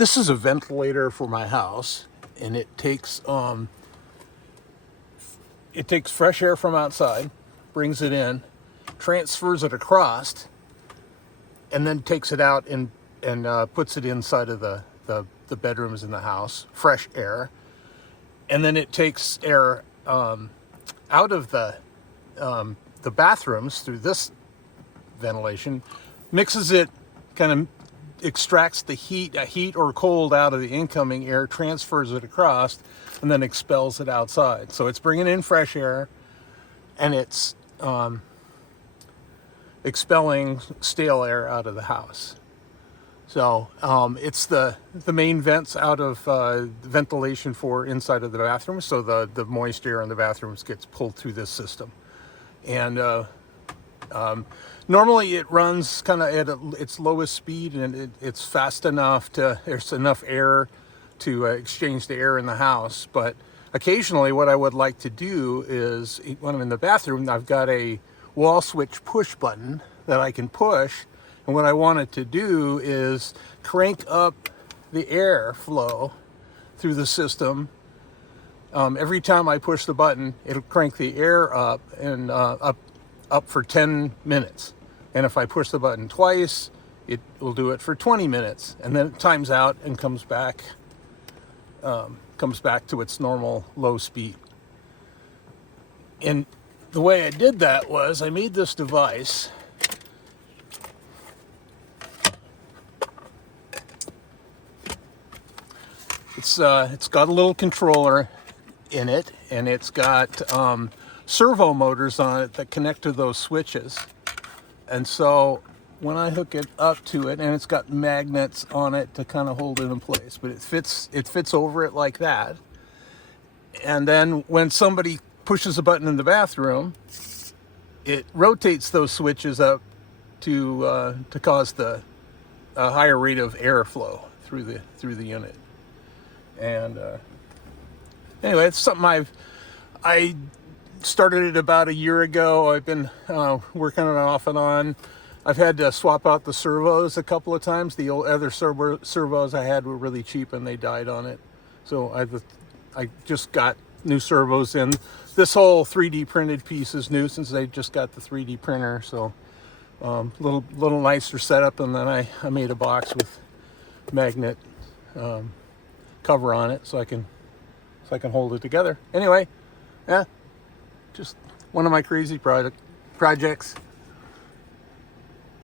This is a ventilator for my house, and it takes fresh air from outside, brings it in, transfers it across, and then takes it out and puts it inside of the bedrooms in the house, fresh air. And then it takes air out of the bathrooms through this ventilation, mixes it, kind of extracts the heat or cold out of the incoming air, transfers it across, and then expels it outside. So it's bringing in fresh air, and it's expelling stale air out of the house. So it's the main vents out of ventilation for inside of the bathroom. So the moist air in the bathrooms gets pulled through this system. And normally it runs kind of at its lowest speed, and it's fast enough there's enough air to exchange the air in the house. But occasionally what I would like to do is, when I'm in the bathroom, I've got a wall switch push button that I can push. And what I want it to do is crank up the air flow through the system. Every time I push the button, it'll crank the air up and up for 10 minutes. And if I push the button twice, it will do it for 20 minutes. And then it times out and comes back to its normal low speed. And the way I did that was I made this device. It's got a little controller in it, and it's got servo motors on it that connect to those switches. And so when I hook it up to it, and it's got magnets on it to kind of hold it in place, but it fits over it like that. And then when somebody pushes a button in the bathroom, it rotates those switches up to cause the higher rate of airflow through the unit. And anyway, it's something I started it about a year ago. I've been working on it off and on. I've had to swap out the servos a couple of times. The old other servos I had were really cheap, and they died on it. So I just got new servos in. This whole 3D printed piece is new since I just got the 3D printer. So little nicer setup, and then I made a box with magnet cover on it so I can hold it together. Anyway, yeah, just one of my crazy projects.